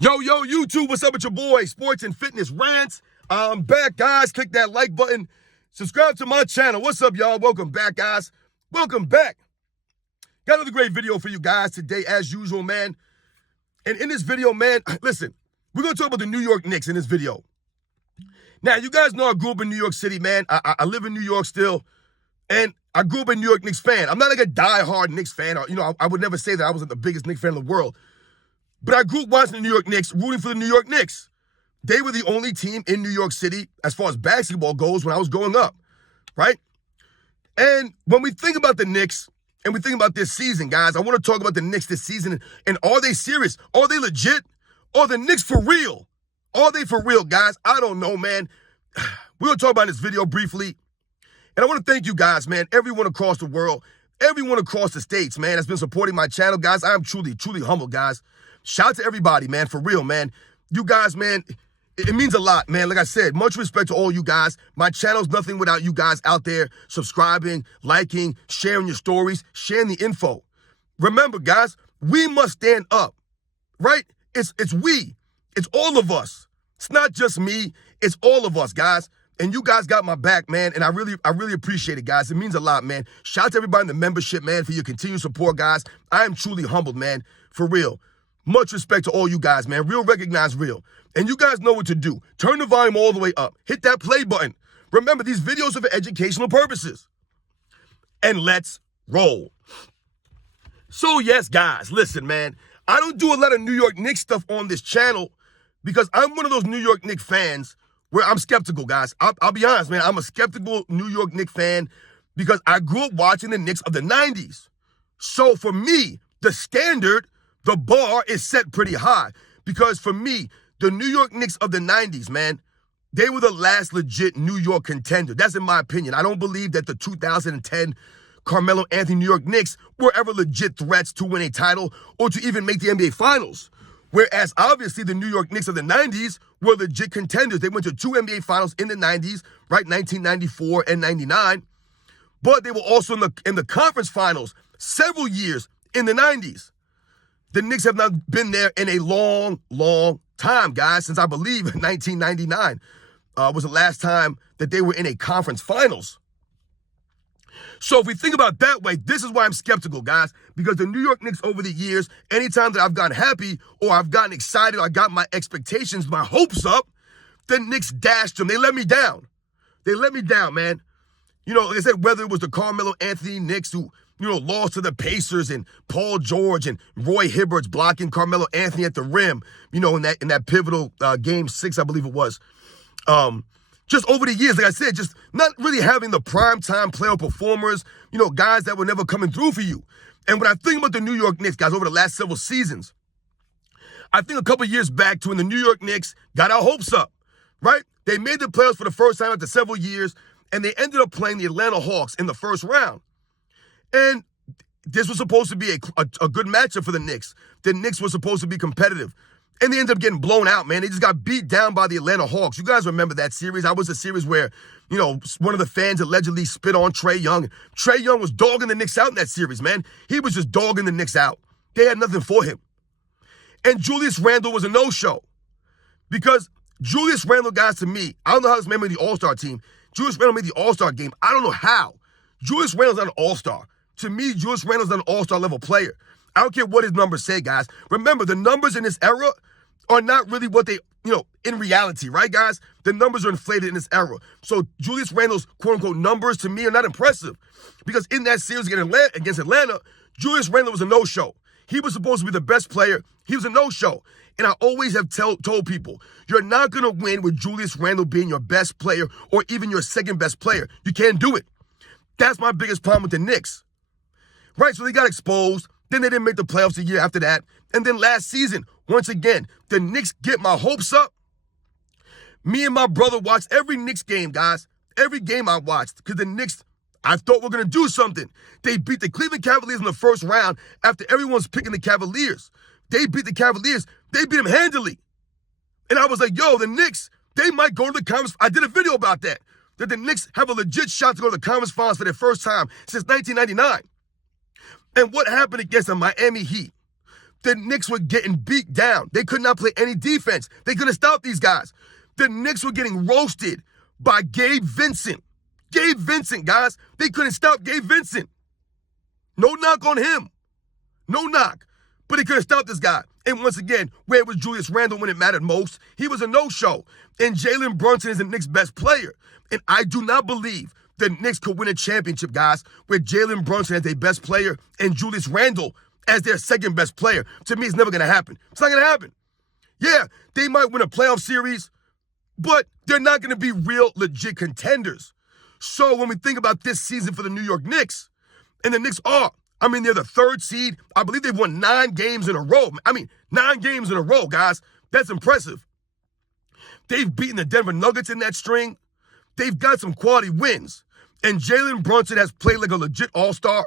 Yo, YouTube, what's up with your boy? Sports and Fitness Rants. I'm back, guys. Click that like button. Subscribe to my channel. What's up, y'all? Welcome back, guys. Welcome back. Got another great video for you guys today, as usual, man. And in this video, man, listen, we're going to talk about the New York Knicks in this video. Now, you guys know I grew up in New York City, man. I live in New York still, and I grew up a New York Knicks fan. I'm not like a diehard Knicks fan. I would never say that I wasn't the biggest Knicks fan in the world. But I grew up watching the New York Knicks, rooting for the New York Knicks. They were the only team in New York City as far as basketball goes when I was growing up, right? And when we think about the Knicks and we think about this season, guys, I want to talk about the Knicks this season. And are they serious? Are they legit? Are the Knicks for real? Are they for real, guys? I don't know, man. We're going to talk about this video briefly. And I want to thank you guys, man, everyone across the world, everyone across the states, man, has been supporting my channel, guys. I am truly, truly humbled, guys. Shout out to everybody, man, for real, man. You guys, man, it means a lot, man. Like I said, much respect to all you guys. My channel's nothing without you guys out there subscribing, liking, sharing your stories, sharing the info. Remember, guys, we must stand up, right? It's we. It's all of us. It's not just me. It's all of us, guys. And you guys got my back, man, and I really appreciate it, guys. It means a lot, man. Shout out to everybody in the membership, man, for your continued support, guys. I am truly humbled, man, for real. Much respect to all you guys, man. Real recognize real. And you guys know what to do. Turn the volume all the way up. Hit that play button. Remember, these videos are for educational purposes. And let's roll. So, yes, guys, listen, man. I don't do a lot of New York Knicks stuff on this channel because I'm one of those New York Knicks fans where I'm skeptical, guys. I'll be honest, man. I'm a skeptical New York Knicks fan because I grew up watching the Knicks of the 90s. So, for me, the standard, the bar is set pretty high because for me, the New York Knicks of the 90s, man, they were the last legit New York contender. That's in my opinion. I don't believe that the 2010 Carmelo Anthony New York Knicks were ever legit threats to win a title or to even make the NBA Finals. Whereas, obviously, the New York Knicks of the 90s were legit contenders. They went to 2 NBA Finals in the 90s, right, 1994 and 99. But they were also in the conference finals several years in the 90s. The Knicks have not been there in a long, long time, guys, since I believe 1999 was the last time that they were in a conference finals. So if we think about it that way, this is why I'm skeptical, guys, because the New York Knicks over the years, anytime that I've gotten happy or I've gotten excited or I got my expectations, my hopes up, the Knicks dashed them. They let me down. They let me down, man. You know, like I said, whether it was the Carmelo Anthony Knicks who, lost to the Pacers and Paul George and Roy Hibbert's blocking Carmelo Anthony at the rim, in that pivotal game 6, I believe it was. Just over the years, like I said, just not really having the primetime playoff performers, guys that were never coming through for you. And when I think about the New York Knicks, guys, over the last several seasons, I think a couple years back to when the New York Knicks got our hopes up, right? They made the playoffs for the first time after several years, and they ended up playing the Atlanta Hawks in the first round. And this was supposed to be a good matchup for the Knicks. The Knicks were supposed to be competitive. And they ended up getting blown out, man. They just got beat down by the Atlanta Hawks. You guys remember that series? That was a series where, one of the fans allegedly spit on Trae Young. Trae Young was dogging the Knicks out in that series, man. He was just dogging the Knicks out. They had nothing for him. And Julius Randle was a no-show. Because Julius Randle, guys, to me, I don't know how this man made the All-Star team. Julius Randle made the All-Star game. I don't know how. Julius Randle's not an All-Star. To me, Julius Randle's not an all-star level player. I don't care what his numbers say, guys. Remember, the numbers in this era are not really what they, in reality, right, guys? The numbers are inflated in this era. So Julius Randle's quote-unquote numbers to me are not impressive because in that series against Atlanta, Julius Randle was a no-show. He was supposed to be the best player. He was a no-show. And I always have told people, you're not going to win with Julius Randle being your best player or even your second best player. You can't do it. That's my biggest problem with the Knicks. Right, so they got exposed. Then they didn't make the playoffs the year after that. And then last season, once again, the Knicks get my hopes up. Me and my brother watched every Knicks game, guys. Every game I watched. Because the Knicks, I thought were going to do something. They beat the Cleveland Cavaliers in the first round after everyone's picking the Cavaliers. They beat the Cavaliers. They beat them handily. And I was like, yo, the Knicks, they might go to the conference. I did a video about that. That the Knicks have a legit shot to go to the conference finals for their first time since 1999. And what happened against the Miami Heat? the Knicks were getting beat down. They could not play any defense. They couldn't stop these guys. The Knicks were getting roasted by Gabe Vincent. Gabe Vincent, guys. They couldn't stop Gabe Vincent. No knock on him. No knock. But he couldn't stop this guy. And once again, where was Julius Randle when it mattered most? He was a no-show. And Jalen Brunson is the Knicks' best player. And I do not believe the Knicks could win a championship, guys, with Jalen Brunson as their best player and Julius Randle as their second best player. To me, it's never going to happen. It's not going to happen. Yeah, they might win a playoff series, but they're not going to be real, legit contenders. So when we think about this season for the New York Knicks, and the Knicks they're the third seed. I believe they've won 9 games in a row. 9 games in a row, guys. That's impressive. They've beaten the Denver Nuggets in that string. They've got some quality wins. And Jalen Brunson has played like a legit all-star.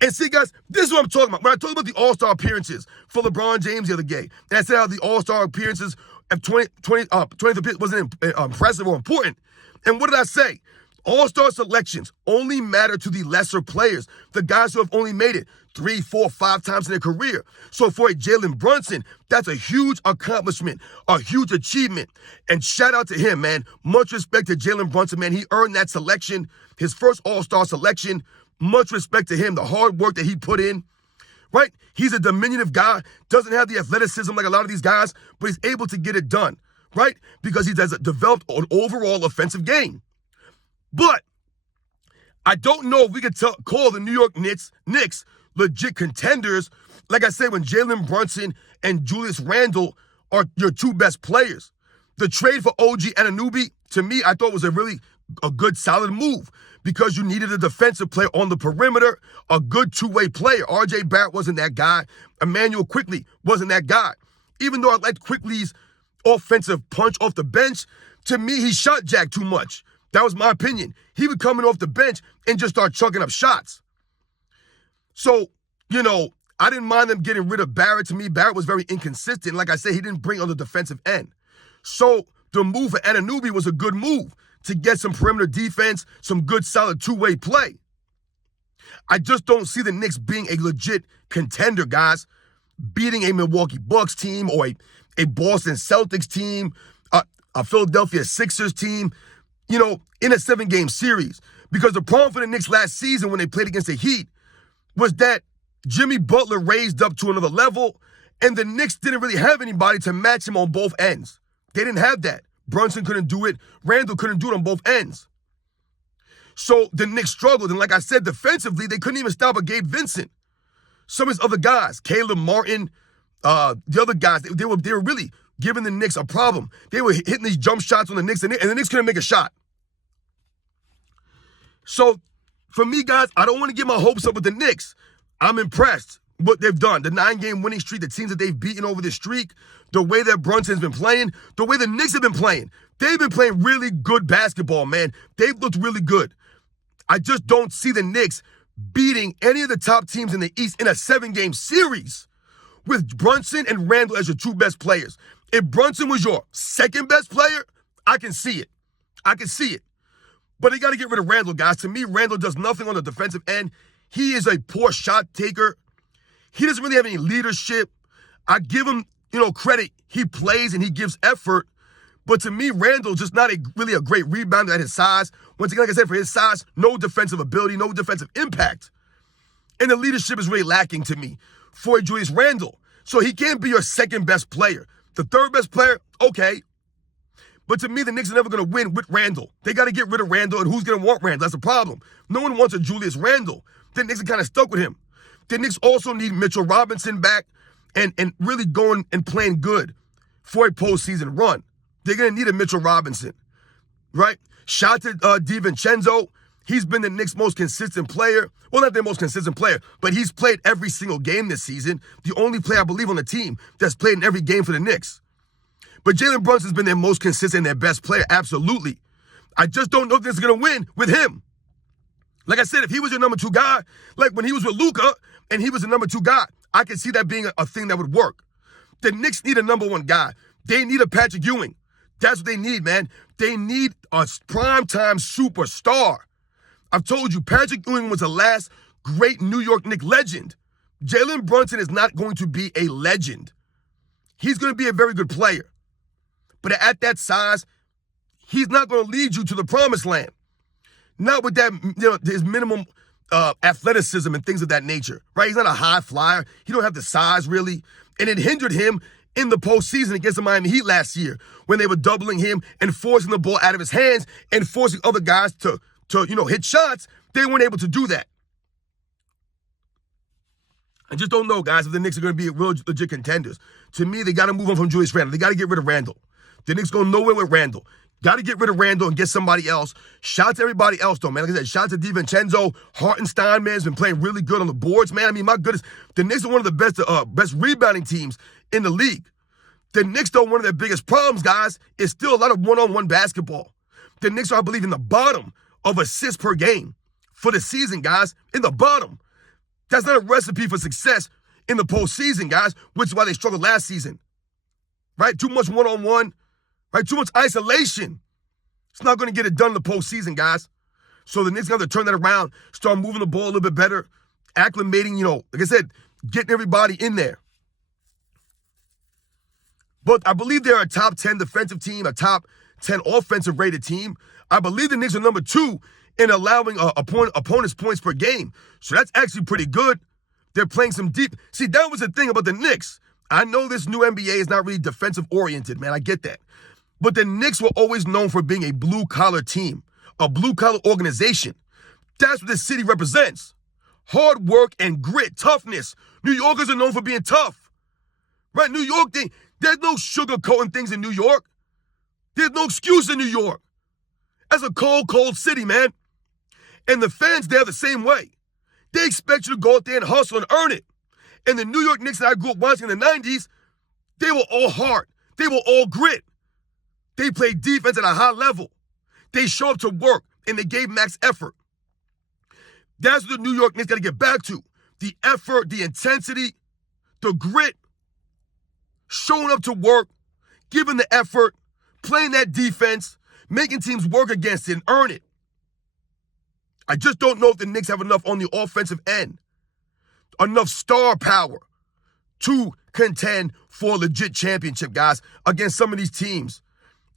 And see, guys, this is what I'm talking about. When I talk about the all-star appearances for LeBron James the other day, and I said how the all-star appearances of 20th wasn't impressive or important. And what did I say? All-star selections only matter to the lesser players, the guys who have only made it 3, 4, 5 times in their career. So for a Jalen Brunson, that's a huge accomplishment, a huge achievement. And shout out to him, man. Much respect to Jalen Brunson, man. He earned that selection, his first all-star selection. Much respect to him, the hard work that he put in, right? He's a diminutive guy, doesn't have the athleticism like a lot of these guys, but he's able to get it done, right? Because he has developed an overall offensive game. But I don't know if we could call the New York Knicks legit contenders, like I said, when Jalen Brunson and Julius Randle are your 2 best players. The trade for OG Anunoby, to me, I thought was a good, solid move because you needed a defensive player on the perimeter, a good 2-way player. RJ Barrett wasn't that guy. Emmanuel Quickley wasn't that guy. Even though I liked Quickley's offensive punch off the bench, to me, he shot Jack too much. That was my opinion. He would come in off the bench and just start chucking up shots. So, I didn't mind them getting rid of Barrett. To me, Barrett was very inconsistent. Like I said, he didn't bring on the defensive end. So the move for Anunoby was a good move to get some perimeter defense, some good, solid 2-way play. I just don't see the Knicks being a legit contender, guys. Beating a Milwaukee Bucks team or a Boston Celtics team, a Philadelphia Sixers team, in a 7-game series. Because the problem for the Knicks last season when they played against the Heat was that Jimmy Butler raised up to another level, and the Knicks didn't really have anybody to match him on both ends. They didn't have that. Brunson couldn't do it. Randle couldn't do it on both ends. So the Knicks struggled, and like I said, defensively, they couldn't even stop a Gabe Vincent. Some of his other guys, Caleb Martin, the other guys, they were really giving the Knicks a problem. They were hitting these jump shots on the Knicks, and the Knicks couldn't make a shot. So, for me, guys, I don't want to get my hopes up with the Knicks. I'm impressed with what they've done. The 9-game winning streak, the teams that they've beaten over this streak, the way that Brunson's been playing, the way the Knicks have been playing. They've been playing really good basketball, man. They've looked really good. I just don't see the Knicks beating any of the top teams in the East in a 7-game series with Brunson and Randle as your 2 best players. If Brunson was your second best player, I can see it. But they got to get rid of Randle, guys. To me, Randle does nothing on the defensive end. He is a poor shot taker. He doesn't really have any leadership. I give him, credit. He plays and he gives effort. But to me, Randle's just not really a great rebounder at his size. Once again, like I said, for his size, no defensive ability, no defensive impact. And the leadership is really lacking to me for Julius Randle. So he can't be your second best player. The third best player, okay. But to me, the Knicks are never going to win with Randle. They got to get rid of Randle, and who's going to want Randle? That's the problem. No one wants a Julius Randle. The Knicks are kind of stuck with him. The Knicks also need Mitchell Robinson back and really going and playing good for a postseason run. They're going to need a Mitchell Robinson, right? Shout to DiVincenzo. He's been the Knicks' most consistent player. Well, not their most consistent player, but he's played every single game this season. The only player, I believe, on the team that's played in every game for the Knicks. But Jalen Brunson's been their most consistent and their best player, absolutely. I just don't know if this is going to win with him. Like I said, if he was your number 2 guy, like when he was with Luka and he was the number 2 guy, I could see that being a thing that would work. The Knicks need a number 1 guy. They need a Patrick Ewing. That's what they need, man. They need a primetime superstar. I've told you, Patrick Ewing was the last great New York Knicks legend. Jalen Brunson is not going to be a legend. He's going to be a very good player. But at that size, he's not going to lead you to the promised land. Not with that, his minimum athleticism and things of that nature, right? He's not a high flyer. He don't have the size, really. And it hindered him in the postseason against the Miami Heat last year when they were doubling him and forcing the ball out of his hands and forcing other guys to hit shots. They weren't able to do that. I just don't know, guys, if the Knicks are going to be real legit contenders. To me, they got to move on from Julius Randle. They got to get rid of Randle. The Knicks go nowhere with Randle. Got to get rid of Randle and get somebody else. Shout out to everybody else, though, man. Like I said, shout out to DiVincenzo. Hartenstein, man, has been playing really good on the boards, man. I mean, my goodness, the Knicks are one of the best rebounding teams in the league. The Knicks, though, one of their biggest problems, guys, is still a lot of one-on-one basketball. The Knicks are, I believe, in the bottom of assists per game for the season, guys. In the bottom. That's not a recipe for success in the postseason, guys, which is why they struggled last season. Right? Too much one-on-one. Right? Too much isolation. It's not going to get it done in the postseason, guys. So the Knicks have to turn that around, start moving the ball a little bit better, acclimating, like I said, getting everybody in there. But I believe they're a top 10 defensive team, a top 10 offensive rated team. I believe the Knicks are number 2 in allowing opponents points per game. So that's actually pretty good. They're playing some deep. See, that was the thing about the Knicks. I know this new NBA is not really defensive oriented, man. I get that. But the Knicks were always known for being a blue-collar team, a blue-collar organization. That's what this city represents. Hard work and grit, toughness. New Yorkers are known for being tough. Right? New York, there's no sugarcoating things in New York. There's no excuse in New York. That's a cold, cold city, man. And the fans, they're the same way. They expect you to go out there and hustle and earn it. And the New York Knicks that I grew up watching in the 90s, they were all heart. They were all grit. They played defense at a high level. They show up to work, and they gave max effort. That's what the New York Knicks got to get back to. The effort, the intensity, the grit, showing up to work, giving the effort, playing that defense, making teams work against it and earn it. I just don't know if the Knicks have enough on the offensive end, enough star power to contend for a legit championship, guys, against some of these teams.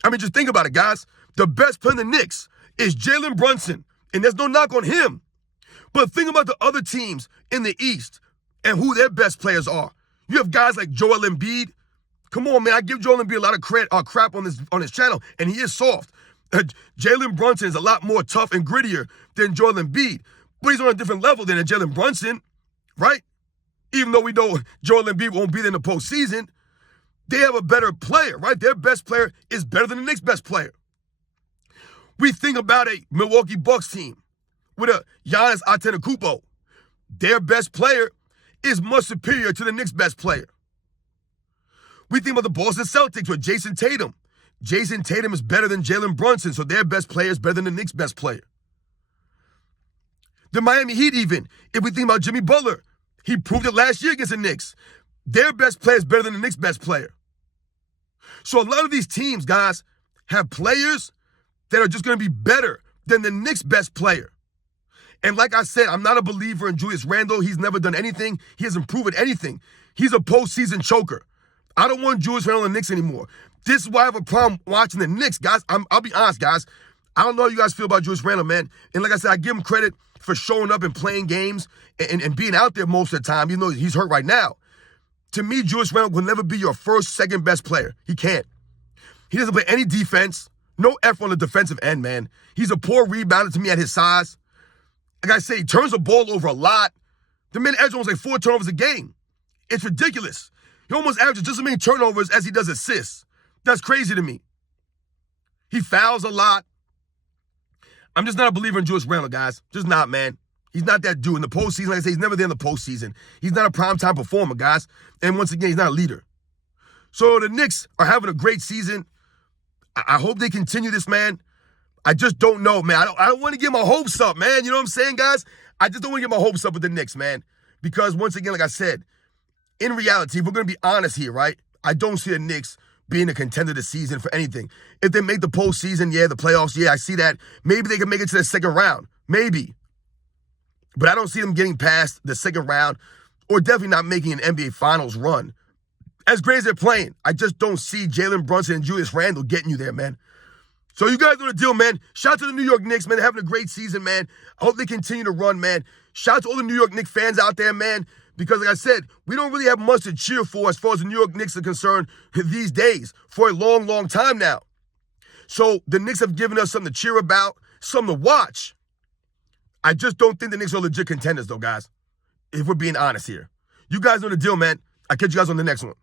I mean, just think about it, guys. The best player in the Knicks is Jalen Brunson, and there's no knock on him. But think about the other teams in the East and who their best players are. You have guys like Joel Embiid. Come on, man. I give Joel Embiid a lot of crap on this channel, and he is soft. Jalen Brunson is a lot more tough and grittier than Joel Embiid, but he's on a different level than Jalen Brunson, right? Even though we know Joel Embiid won't be there in the postseason, they have a better player, right? Their best player is better than the Knicks' best player. We think about a Milwaukee Bucks team with a Giannis Antetokounmpo. Their best player is much superior to the Knicks' best player. We think about the Boston Celtics with Jason Tatum. Jason Tatum is better than Jalen Brunson, so their best player is better than the Knicks' best player. The Miami Heat even, if we think about Jimmy Butler, he proved it last year against the Knicks. Their best player is better than the Knicks' best player. So a lot of these teams, guys, have players that are just going to be better than the Knicks' best player. And like I said, I'm not a believer in Julius Randle. He's never done anything. He hasn't proven anything. He's a postseason choker. I don't want Julius Randle on the Knicks anymore. This is why I have a problem watching the Knicks, guys. I'll be honest, guys. I don't know how you guys feel about Julius Randle, man. And like I said, I give him credit for showing up and playing games and being out there most of the time, even though he's hurt right now. To me, Julius Randle will never be your first, second best player. He can't. He doesn't play any defense. No effort on the defensive end, man. He's a poor rebounder to me at his size. Like I say, he turns the ball over a lot. The man averages almost like 4 turnovers a game. It's ridiculous. He almost averages just as many turnovers as he does assists. That's crazy to me. He fouls a lot. I'm just not a believer in Julius Randle, guys. Just not, man. He's not that dude. In the postseason, like I say, he's never there in the postseason. He's not a primetime performer, guys. And once again, he's not a leader. So the Knicks are having a great season. I hope they continue this, man. I just don't know, man. I don't want to get my hopes up, man. You know what I'm saying, guys? I just don't want to get my hopes up with the Knicks, man. Because once again, like I said, in reality, if we're going to be honest here, right? I don't see the Knicks being a contender this season for anything. If they make the postseason, yeah, the playoffs, yeah, I see that. Maybe they can make it to the second round. Maybe. But I don't see them getting past the second round or definitely not making an NBA Finals run. As great as they're playing, I just don't see Jalen Brunson and Julius Randle getting you there, man. So you guys know the deal, man. Shout out to the New York Knicks, man. They're having a great season, man. I hope they continue to run, man. Shout out to all the New York Knicks fans out there, man. Because like I said, we don't really have much to cheer for as far as the New York Knicks are concerned these days for a long, long time now. So the Knicks have given us something to cheer about, something to watch. I just don't think the Knicks are legit contenders, though, guys. If we're being honest here. You guys know the deal, man. I'll catch you guys on the next one.